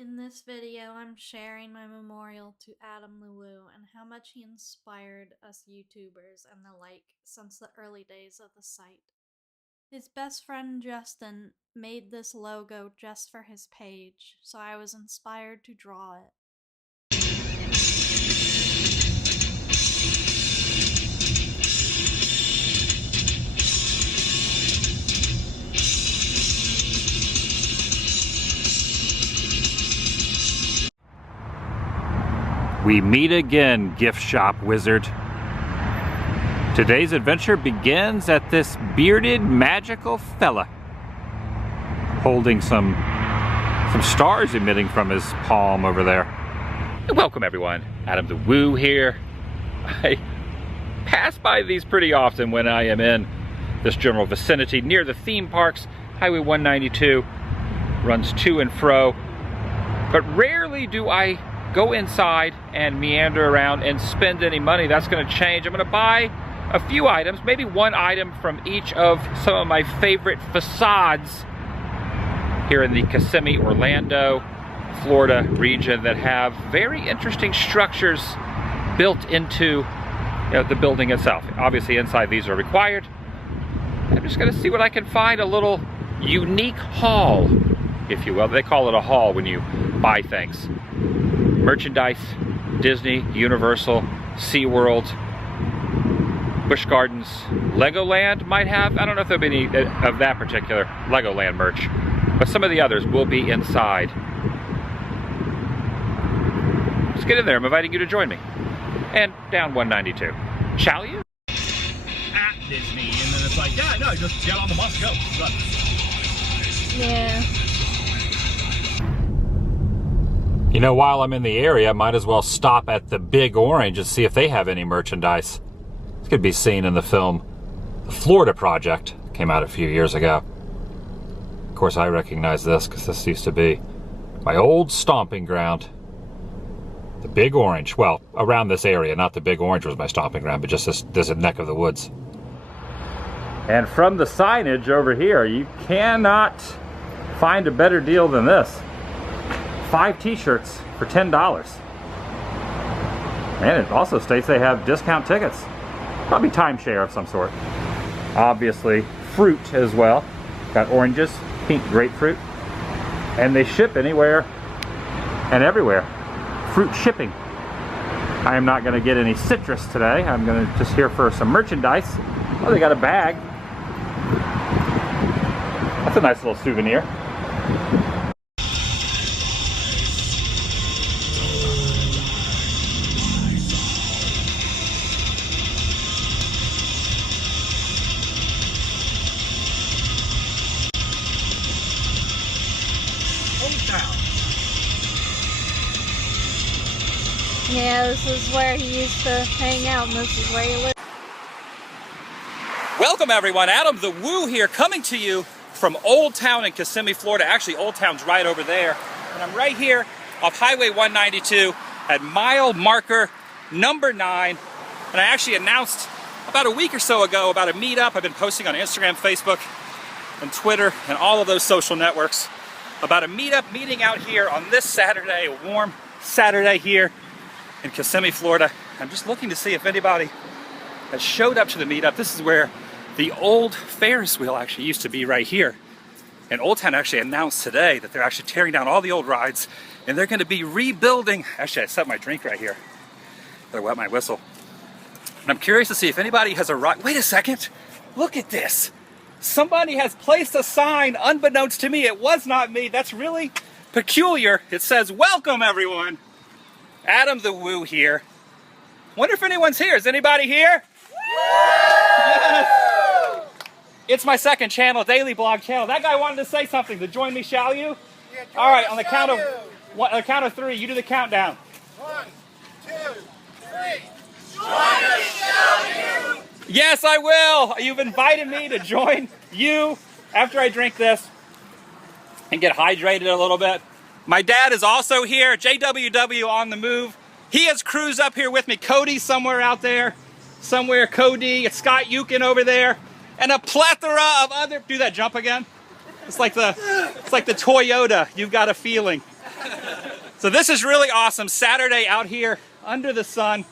In this video, I'm sharing my memorial to Adam the Woo and how much he inspired us YouTubers and the like since the early days of the site. His best friend Justin made this logo just for his page, so I was inspired to draw it. We meet again, gift shop wizard. Today's adventure begins at this bearded magical fella holding some stars emitting from his palm over there. Welcome everyone, Adam the Woo here. I pass by these pretty often when I am in this general vicinity near the theme parks. Highway 192 runs to and fro, but rarely do I go inside and meander around and spend any money. That's going to change. I'm going to buy a few items, maybe one item from each of some of my favorite facades here in the Kissimmee, Orlando, Florida region that have very interesting structures built into the building itself. Obviously inside these are required. I'm just going to see what I can find, a little unique haul, if you will. They call it a haul when you buy things. Merchandise, Disney, Universal, SeaWorld, Busch Gardens, Legoland might have. I don't know if there'll be any of that particular Legoland merch, but some of the others will be inside. Let's get in there. I'm inviting you to join me. And down 192. Shall you? At Disney, and then it's like, yeah, no, just get on the bus, go. Yeah. You know, while I'm in the area, I might as well stop at the Big Orange and see if they have any merchandise. This could be seen in the film The Florida Project. Came out a few years ago. Of course, I recognize this because this used to be my old stomping ground. The Big Orange. Well, around this area. Not the Big Orange was my stomping ground, but just this neck of the woods. And from the signage over here, you cannot find a better deal than this. 5 t-shirts for $10. And it also states they have discount tickets. Probably timeshare of some sort. Obviously, fruit as well. Got oranges, pink grapefruit. And they ship anywhere and everywhere. Fruit shipping. I am not going to get any citrus today. I'm going to just here for some merchandise. Oh, they got a bag. That's a nice little souvenir. Oldtown. Yeah, this is where he used to hang out and this is where he lived. Welcome everyone, Adam the Woo here, coming to you from Oldtown in Kissimmee, Florida. Actually, Oldtown's right over there. And I'm right here off Highway 192 at mile marker number 9. And I actually announced about a week or so ago about a meetup. I've been posting on Instagram, Facebook, and Twitter, and all of those social networks about a meeting out here on this Saturday, a warm Saturday here in Kissimmee, Florida. I'm just looking to see if anybody has showed up to the meetup. This is where the old Ferris wheel actually used to be, right here. And Oldtown actually announced today that they're actually tearing down all the old rides and they're going to be rebuilding. Actually, I set my drink right here. Better wet my whistle. And I'm curious to see if anybody has a ride. Wait a second. Look at this. Somebody has placed a sign, unbeknownst to me. It was not me. That's really peculiar. It says, "Welcome everyone. Adam the Woo here." Wonder if anyone's here. Is anybody here? Yes. It's my second channel, daily blog channel. That guy wanted to say something. To join me, shall you? Yeah, all right, on the count of 3, you do the countdown. 1, 2, 3. Join us, shall you? Yes, I will. You've invited me to join you after I drink this and get hydrated a little bit. My dad is also here, JWW on the move. He has crews up here with me. Cody's somewhere out there. Somewhere, Cody. It's Scott Yukin over there. And a plethora of other... Do that jump again. It's like the Toyota. You've got a feeling. So this is really awesome. Saturday out here under the sun.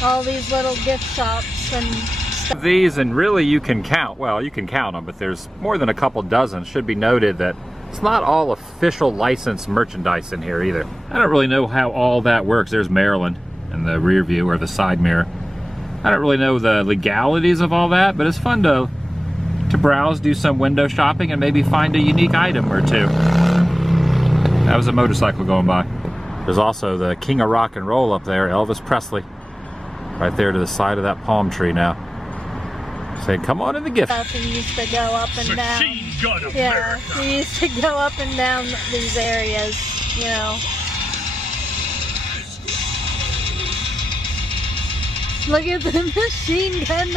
All these little gift shops and stuff. These, and really you can count, well, you can count them, but there's more than a couple dozen. Should be noted that it's not all official licensed merchandise in here either. I don't really know how all that works. There's Maryland in the rear view or the side mirror. I don't really know the legalities of all that, but it's fun to browse, do some window shopping, and maybe find a unique item or two. That was a motorcycle going by. There's also the king of rock and roll up there, Elvis Presley, right there to the side of that palm tree now. Saying, come on in the gift. He used to go up and down. Machine gun America. Yeah, he used to go up and down these areas, you know. Look at the machine gun.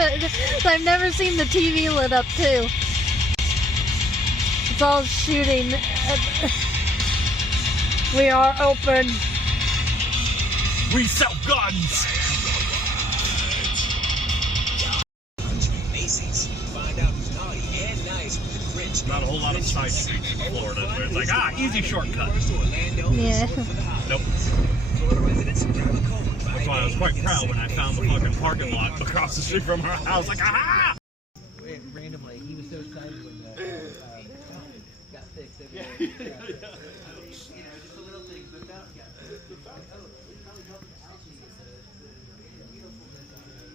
I've never seen the TV lit up too. It's all shooting. We are open. We sell guns. Not a whole lot of side streets in Florida where it's like, easy shortcut. Yeah. Nope. That's why I was quite proud when I found the fucking parking lot across the street from our house. Like, aha! Randomly, he was so excited when the got fixed every day. You know, just the little things. The fountain got fixed. It probably helped the algae get the beautifulness out of it.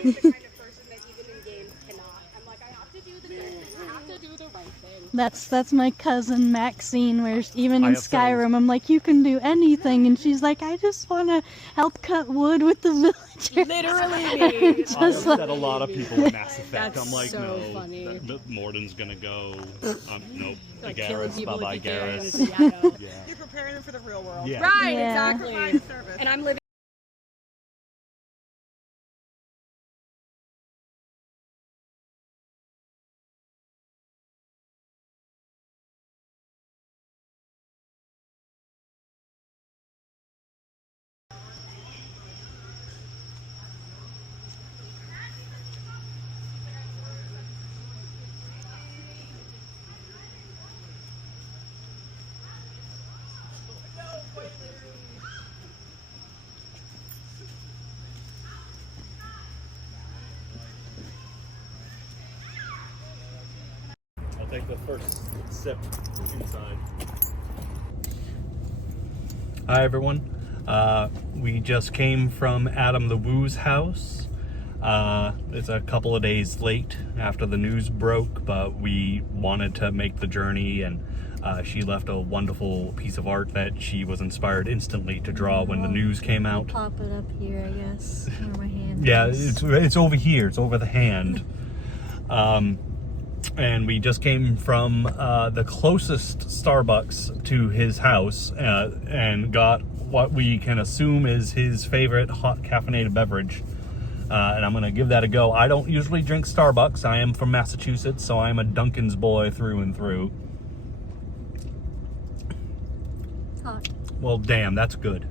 I'm the kind of person that even in games cannot. I'm like, I have to do the good thing. I have to do the right thing. That's my cousin Maxine, where even in Skyrim I'm like, you can do anything, and she's like, I just want to help cut wood with the villagers. Literally me. Just I've said a lot of people in Mass Effect. That's I'm like, so no, funny. Morden's gonna go. Nope. Like Garrus, killing people bye-bye, with the Garrus. Garrus. Yeah, no. Yeah. You're preparing them for the real world. Yeah. Right, Yeah. exactly. Provide service. And I'm living. I'll take the first sip inside. Hi everyone. We just came from Adam the Woo's house. It's a couple of days late after the news broke, but we wanted to make the journey, and she left a wonderful piece of art that she was inspired instantly to draw when the news came out. Pop it up here, I guess, where my hand Yeah, is. it's over here. It's over the hand. And we just came from the closest Starbucks to his house and got what we can assume is his favorite hot caffeinated beverage. And I'm going to give that a go. I don't usually drink Starbucks. I am from Massachusetts, so I'm a Dunkin's boy through and through. Hot. Well, damn, that's good.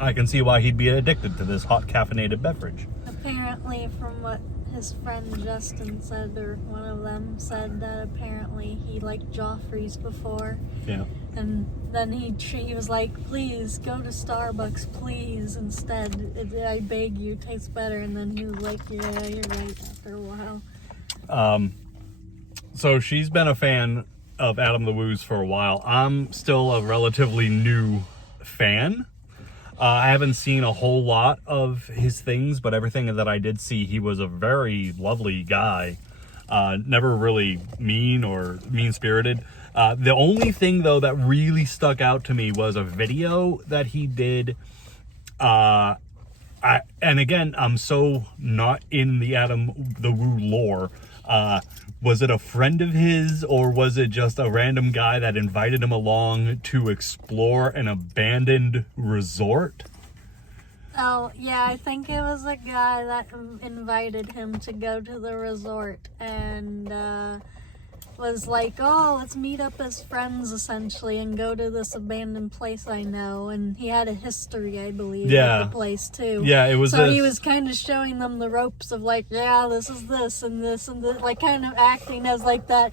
I can see why he'd be addicted to this hot caffeinated beverage. Apparently, from what his friend Justin said, or one of them said, that apparently he liked Joffrey's before. Yeah. And then he was like, please, go to Starbucks, please, instead. I beg you, it tastes better. And then he was like, yeah, you're right, after a while. So she's been a fan of Adam the Woo's for a while. I'm still a relatively new fan. I haven't seen a whole lot of his things, but everything that I did see, he was a very lovely guy. Never really mean or mean-spirited. The only thing, though, that really stuck out to me was a video that he did. And again, I'm so not in the Adam the Woo lore. Was it a friend of his, or was it just a random guy that invited him along to explore an abandoned resort? Oh, yeah, I think it was a guy that invited him to go to the resort and was like, oh, let's meet up as friends, essentially, and go to this abandoned place I know. And he had a history, I believe, Yeah. with the place, too. Yeah, it was So this- he was kind of showing them the ropes of, like, yeah, this is this and this and this, like, kind of acting as, like, that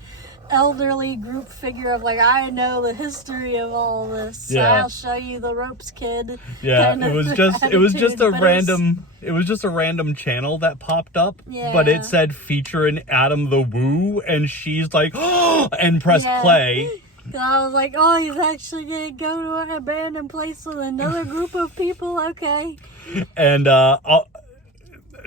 elderly group figure of, like, I know the history of all this, so Yeah. I'll show you the ropes, kid. Yeah, kind it of was just attitude, but it was just a random channel that popped up, Yeah. but it said featuring Adam the Woo, and she's like, oh, and pressed Yeah. play. So I was like, oh, he's actually gonna go to an abandoned place with another group of people, okay. And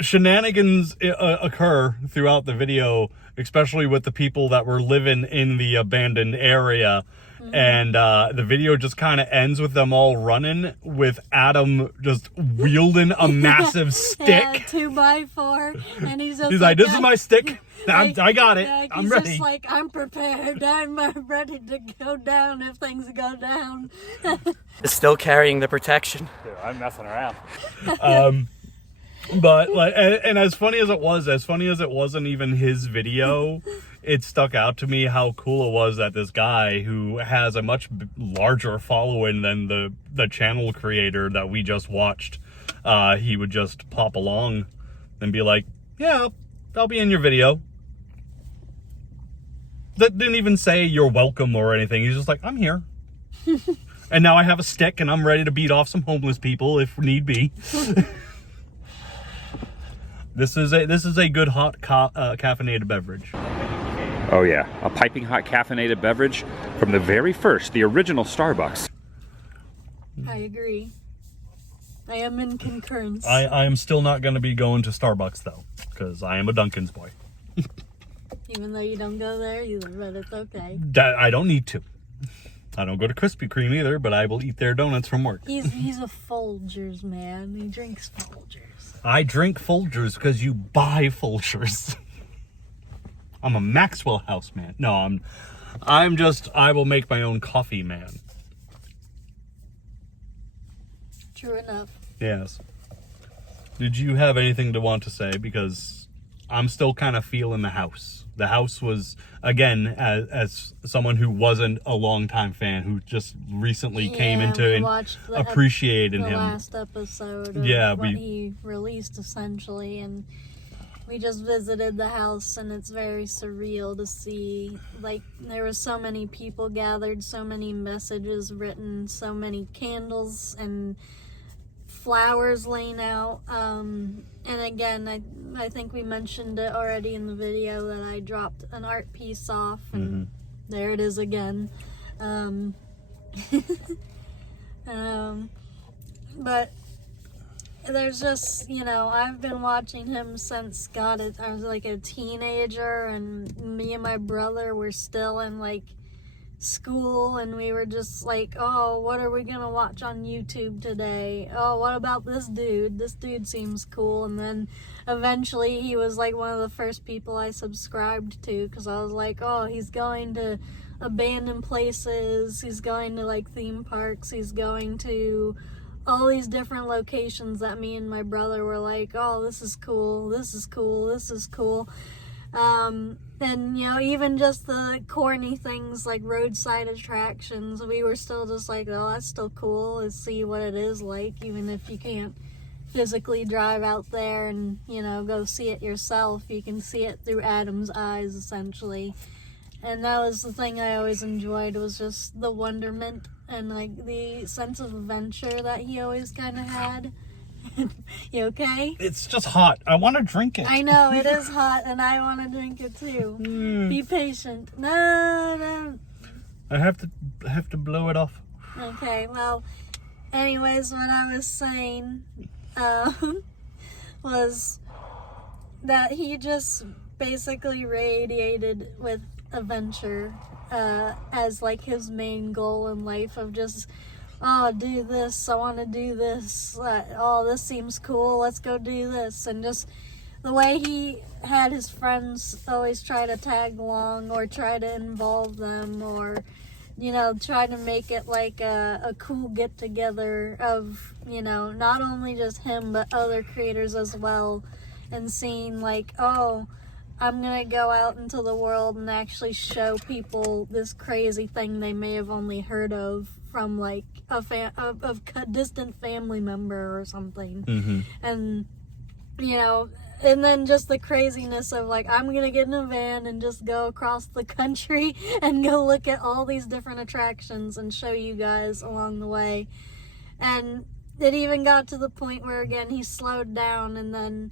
shenanigans occur throughout the video, especially with the people that were living in the abandoned area. And the video just kind of ends with them all running, with Adam just wielding a massive stick. Yeah, 2x4, and he's just He's like, this is my stick. I got it. Like, I'm he's ready. just like, I'm prepared. I'm ready to go down if things go down. Still carrying the protection. I'm messing around. But like, and as funny as it wasn't even his video, it stuck out to me how cool it was that this guy, who has a much larger following than the channel creator that we just watched, he would just pop along and be like, yeah, I'll be in your video. That didn't even say you're welcome or anything. He's just like, I'm here. And now I have a stick and I'm ready to beat off some homeless people if need be. This is a good hot caffeinated beverage. Oh yeah, a piping hot caffeinated beverage from the very first, the original Starbucks. I agree. I am in concurrence. I am still not going to be going to Starbucks though, because I am a Dunkin's boy. Even though you don't go there either, but it's okay. I don't need to. I don't go to Krispy Kreme either, but I will eat their donuts from work. He's a Folgers man. He drinks Folgers. I drink Folgers because you buy Folgers. I'm a Maxwell House man. No, I will make my own coffee man. True enough. Yes. Did you have anything to want to say? Because I'm still kind of feeling the house. The house was, again, as someone who wasn't a longtime fan, who just recently came into we and watched appreciated the him. last episode of what he released, essentially, and we just visited the house, and it's very surreal to see. Like, there were so many people gathered, so many messages written, so many candles and flowers laying out. And again, I think we mentioned it already in the video that I dropped an art piece off, and there it is again. But there's just, I've been watching him since, God, I was like a teenager, and me and my brother were still in like school, and we were just like, oh, what are we gonna watch on YouTube today? Oh, what about this dude? This dude seems cool. And then eventually he was like one of the first people I subscribed to, because I was like, oh, he's going to abandoned places, he's going to like theme parks, he's going to all these different locations that me and my brother were like, oh, this is cool, this is cool, this is cool. And even just the corny things like roadside attractions, we were still just like, oh, that's still cool. Let's see what it is like, even if you can't physically drive out there and, go see it yourself. You can see it through Adam's eyes, essentially. And that was the thing I always enjoyed, was just the wonderment and like the sense of adventure that he always kind of had. You okay? It's just hot. I want to drink it. I know, it is hot, and I want to drink it too. Be patient. No. I have to blow it off. Okay, well, anyways, what I was saying was that he just basically radiated with adventure as like his main goal in life, of just, oh, do this, I want to do this, oh, this seems cool, let's go do this. And just the way he had his friends always try to tag along or try to involve them, or try to make it like a cool get together of not only just him but other creators as well, and seeing like, oh, I'm gonna go out into the world and actually show people this crazy thing they may have only heard of from like a distant family member or something. Mm-hmm. And and then just the craziness of like, I'm gonna get in a van and just go across the country and go look at all these different attractions and show you guys along the way. And it even got to the point where, again, he slowed down, and then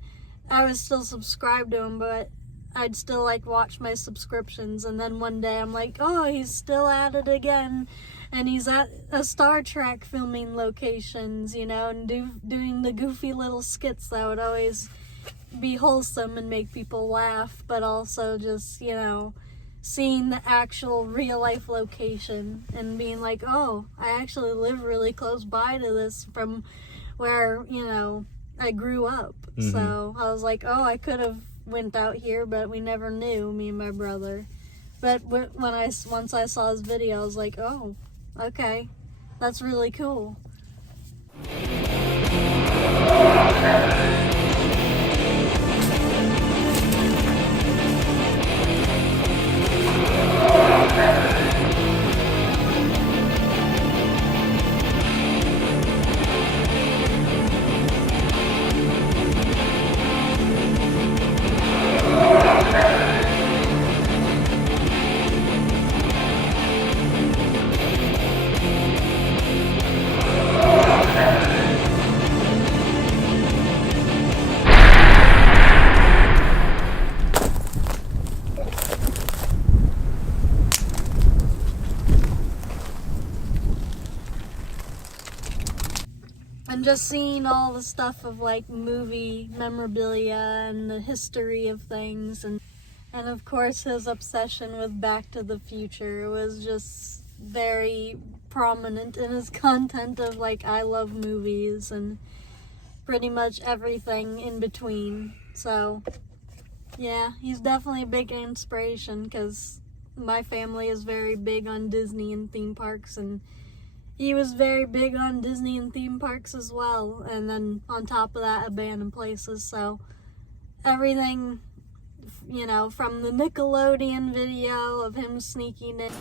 I was still subscribed to him, but I'd still like watch my subscriptions. And then one day I'm like, oh, he's still at it again, and he's at a Star Trek filming locations, and doing the goofy little skits that would always be wholesome and make people laugh, but also just seeing the actual real life location and being like, oh, I actually live really close by to this from where I grew up. Mm-hmm. So I was like, oh, I could have went out here, but we never knew, me and my brother. But once I saw his video, I was like, oh, okay, that's really cool. And just seeing all the stuff of like movie memorabilia and the history of things, and of course his obsession with Back to the Future was just very prominent in his content of like, I love movies and pretty much everything in between. So yeah, he's definitely a big inspiration, because my family is very big on Disney and theme parks, and he was very big on Disney and theme parks as well, and then on top of that, abandoned places. So everything, from the Nickelodeon video of him sneaking in.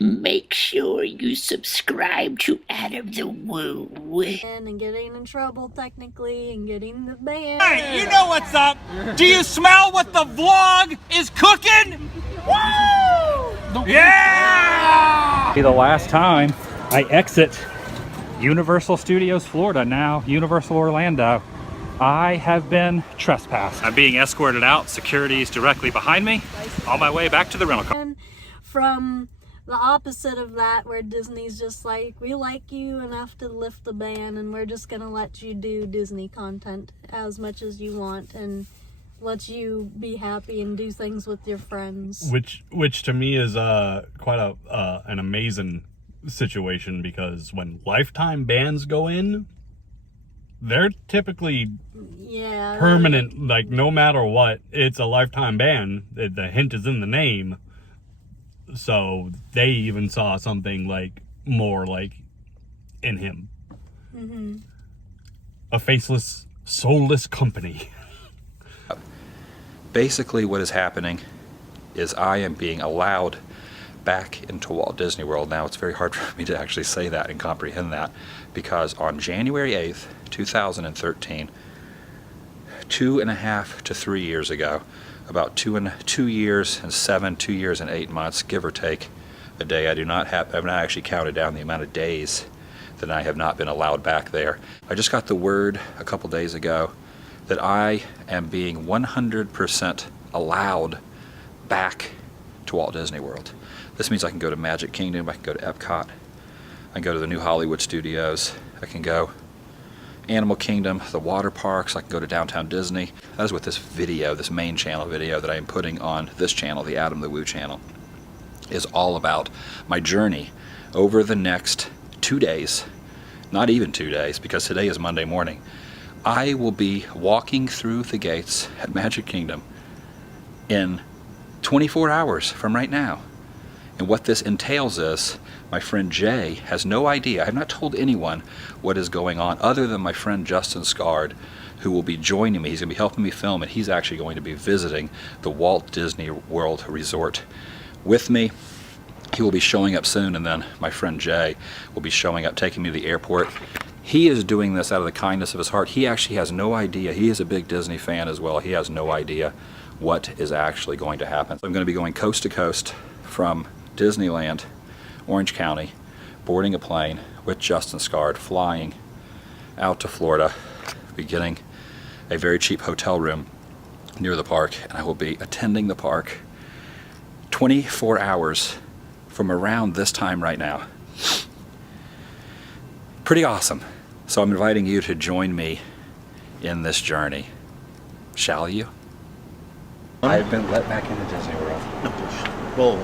Make sure you subscribe to Adam the Woo. And getting in trouble technically, and getting the ban. Hey, you know what's up? Do you smell what the vlog is cooking? Woo! Yeah! The last time I exit Universal Studios Florida, now Universal Orlando, I have been trespassed. I'm being escorted out. Security is directly behind me, on my way back to the rental car. And from the opposite of that, where Disney's just like, we like you enough to lift the ban, and we're just gonna let you do Disney content as much as you want and let you be happy and do things with your friends. Which to me is quite an amazing situation, because when lifetime bans go in, they're typically permanent. Like, no matter what, it's a lifetime ban. The hint is in the name. So they even saw something like more like in him. Mm-hmm. A faceless soulless company. Basically what is happening is I am being allowed back into Walt Disney World. Now it's very hard for me to actually say that and comprehend that, because on January 8th, 2013, 2.5 to 3 years ago, about 2 years and 8 months, give or take a day. I've not actually counted down the amount of days that I have not been allowed back there. I just got the word a couple days ago that I am being 100% allowed back to Walt Disney World. This means I can go to Magic Kingdom, I can go to Epcot, I can go to the new Hollywood Studios, I can go Animal Kingdom, the water parks, I can go to Downtown Disney. That is what this video, this main channel video that I am putting on this channel, the Adam the Woo channel, is all about. My journey over the next 2 days, not even 2 days, because today is Monday morning. I will be walking through the gates at Magic Kingdom in 24 hours from right now. And what this entails is, my friend Jay has no idea. I have not told anyone what is going on other than my friend Justin Scard, who will be joining me. He's going to be helping me film, and he's actually going to be visiting the Walt Disney World Resort with me. He will be showing up soon, and then my friend Jay will be showing up, taking me to the airport. He is doing this out of the kindness of his heart. He actually has no idea. He is a big Disney fan as well. He has no idea what is actually going to happen. So I'm going to be going coast to coast from Disneyland, Orange County, boarding a plane with Justin Scard, flying out to Florida, be getting a very cheap hotel room near the park, and I will be attending the park 24 hours from around this time right now. Pretty awesome. So I'm inviting you to join me in this journey. Shall you? I've been let back into Disney World. Roll.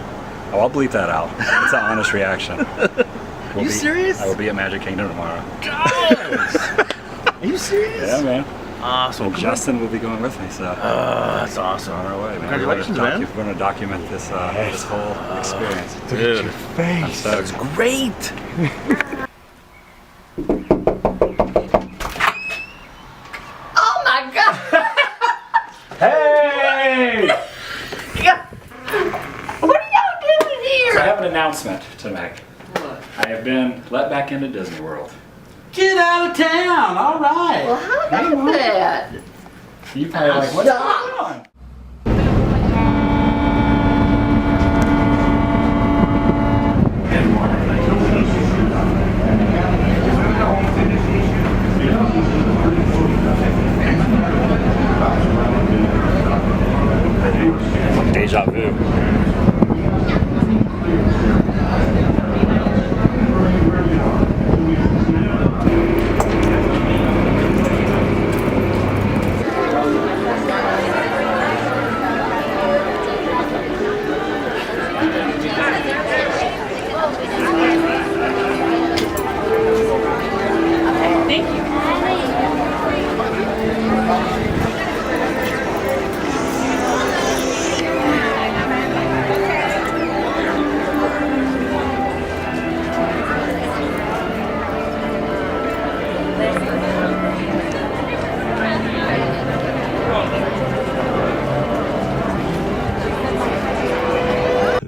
Oh, I'll bleep that out. It's an honest reaction. Are you serious? I will be at Magic Kingdom tomorrow. Are you serious? Yeah, man. Awesome. And Justin will be going with me, so That's awesome. on our way, man. Congratulations, man. We're going to document this this whole experience. Dude, I'm stoked. that's great. Oh my god! Hey! What are y'all doing here? So I have an announcement to make. What? I have been let back into Disney World. Get out of town. All right. Well, how about that? You probably like, what's going on? Deja vu.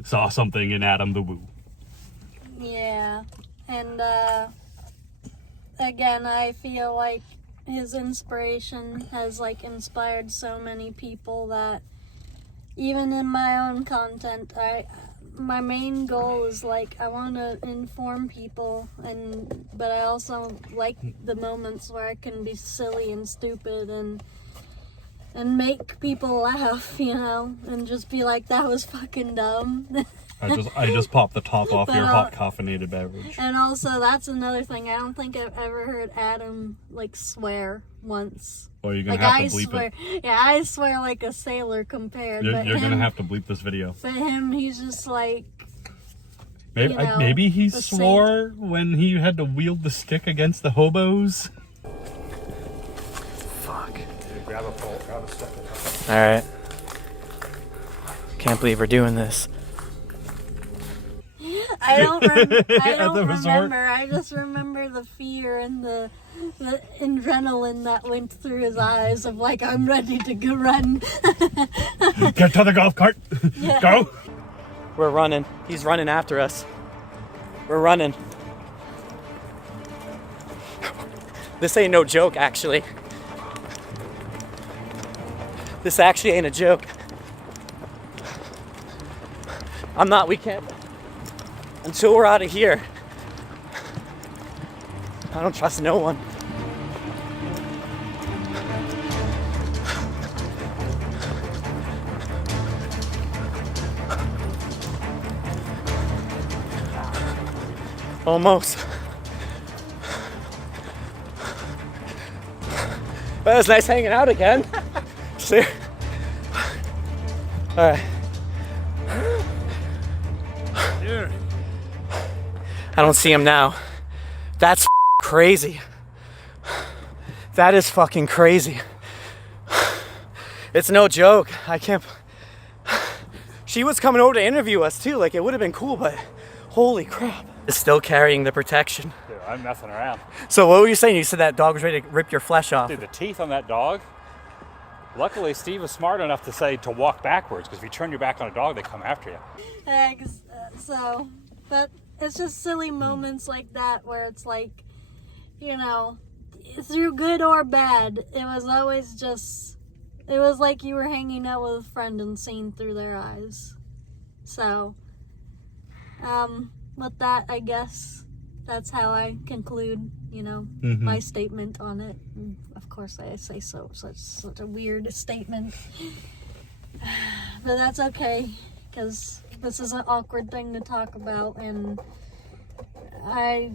Saw something in Adam the Woo. Yeah, and again, I feel like his inspiration has like inspired so many people that even in my own content, my main goal is like I want to inform people, but I also like the moments where I can be silly and stupid and make people laugh, you know, and just be like, that was fucking dumb. I just popped the top off But, your hot caffeinated beverage. And also, that's another thing. I don't think I've ever heard Adam, like, swear once. Well, you're gonna Like, have I to bleep swear. it. Yeah, I swear like a sailor compared. You're but gonna him, have to bleep this video. But him, he's just like, Maybe, you know, maybe he a swore when he had to wield the stick against the hobos. Fuck. Grab a pole, grab a stick. All right. Can't believe we're doing this. I don't At the resort? remember. I just remember the fear and the adrenaline that went through his eyes of like, I'm ready to go run. Get to the golf cart. Yeah. Go. We're running. He's running after us. We're running. This ain't no joke, actually. This actually ain't a joke. We can't. Until we're out of here. I don't trust no one. Almost. Well, it was nice hanging out again. See? All right. I don't see him now. That's crazy. That is fucking crazy. It's no joke. I can't. She was coming over to interview us too. Like, it would have been cool, but holy crap. It's still carrying the protection. Dude, I'm messing around. So what were you saying? You said that dog was ready to rip your flesh off. Dude, the teeth on that dog. Luckily, Steve was smart enough to say to walk backwards, because if you turn your back on a dog, they come after you. But it's just silly moments like that where it's like, you know, through good or bad, it was always just, it was like you were hanging out with a friend and seeing through their eyes. So, with that, I guess that's how I conclude, you know, my statement on it. And of course, I say such a weird statement, but that's okay, because this is an awkward thing to talk about, and I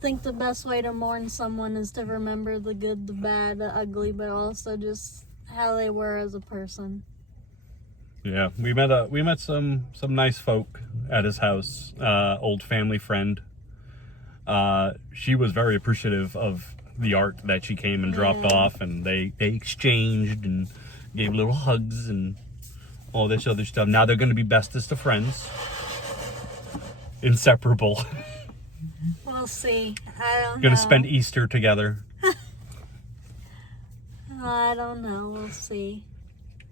think the best way to mourn someone is to remember the good, the bad, the ugly, but also just how they were as a person. Yeah, we met some nice folk at his house. Old family friend. She was very appreciative of the art that she came and dropped off, and they exchanged and gave little hugs and all this other stuff. Now they're going to be bestest of friends, inseparable. We'll see. I don't know. Going to spend Easter together. I don't know. We'll see.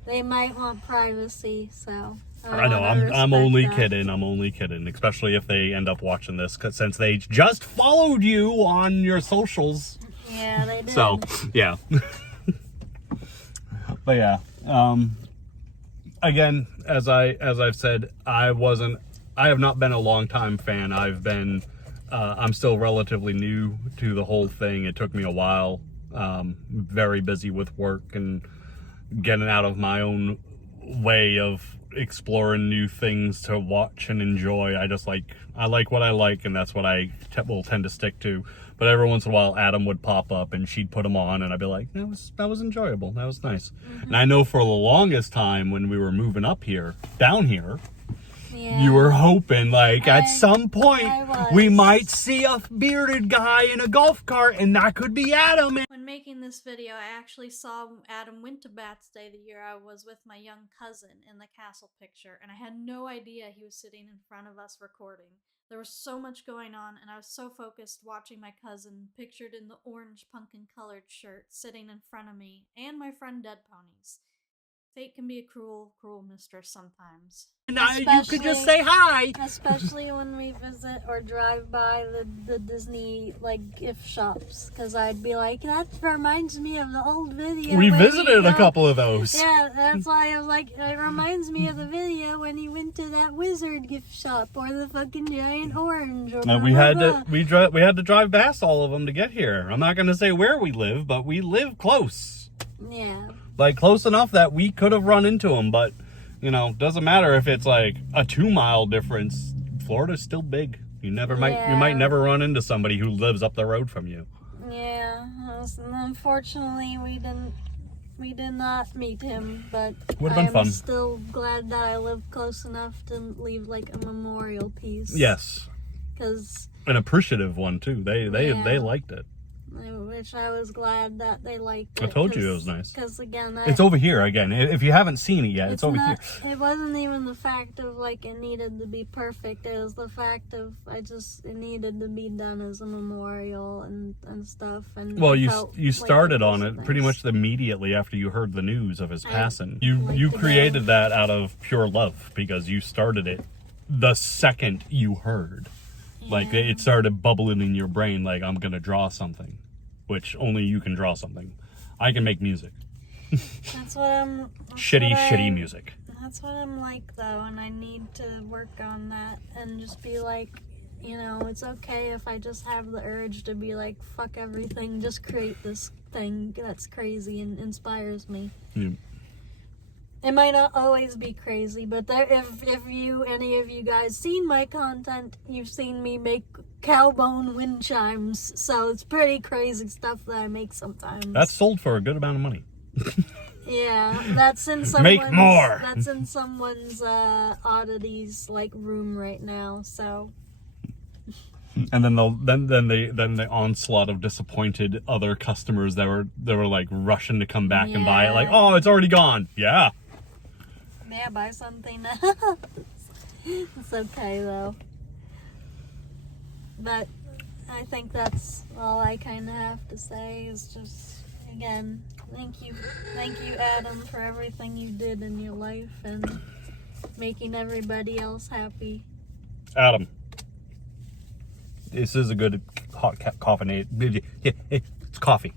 They might want privacy, so I know. I'm only kidding. I'm only kidding. Especially if they end up watching this, since they just followed you on your socials. Yeah, they did. So yeah. But yeah. Again, as I've said, I have not been a long-time fan. I'm still relatively new to the whole thing. It took me a while. Very busy with work and getting out of my own way of exploring new things to watch and enjoy. I like what I like, and that's what I will tend to stick to. But every once in a while, Adam would pop up, and she'd put them on, and I'd be like, that was enjoyable. That was nice. And I know for the longest time when we were moving down here, you were hoping, like, at some point, we might see a bearded guy in a golf cart, and that could be Adam. When making this video, I actually saw Adam went to Bats Day the year I was with my young cousin in the castle picture, and I had no idea he was sitting in front of us recording. There was so much going on, and I was so focused watching my cousin, pictured in the orange pumpkin-colored shirt, sitting in front of me, and my friend Dead Ponies. Fate can be a cruel, cruel mistress sometimes. You could just say hi. Especially when we visit or drive by the Disney, like, gift shops. Because I'd be like, that reminds me of the old video. We visited a couple of those. Yeah, that's why I was like, it reminds me of the video when he went to that wizard gift shop. Or the fucking giant orange. Or we had to drive past all of them to get here. I'm not going to say where we live, but we live close. Yeah. Like, close enough that we could have run into them, but, you know, doesn't matter if it's like a 2-mile difference. Florida's still big. You might never run into somebody who lives up the road from you. Yeah, unfortunately we did not meet him, but I'm still glad that I lived close enough to leave like a memorial piece. Yes. Cause an appreciative one too. They liked it. which I was glad that they liked it. I told you it was nice. Because again, It's over here again. If you haven't seen it yet, it's over not, here. It wasn't even the fact of like it needed to be perfect. It was the fact of it needed to be done as a memorial and stuff. And Well, it you started was on it nice. pretty much immediately after you heard the news of his passing. You like the created day. that out of pure love because you started it the second you heard. Like it started bubbling in your brain like I'm gonna draw something, which only you can draw something. I can make music. That's what I'm. Shitty music. That's what I'm like though, and I need to work on that and just be like, you know, it's okay if I just have the urge to be like, fuck everything, just create this thing that's crazy and inspires me. Yeah. It might not always be crazy, but if any of you guys seen my content, you've seen me make cowbone wind chimes, so it's pretty crazy stuff that I make sometimes. That's sold for a good amount of money. Yeah, that's in someone's, Make more! That's in someone's oddities like room right now. So. And then the onslaught of disappointed other customers that were like rushing to come back and buy it. Like, oh, it's already gone. Yeah. Yeah, buy something else. It's okay though. But I think that's all I kind of have to say is just, again, thank you Adam for everything you did in your life and making everybody else happy. Adam, this is a good hot coffee. Yeah, it's coffee.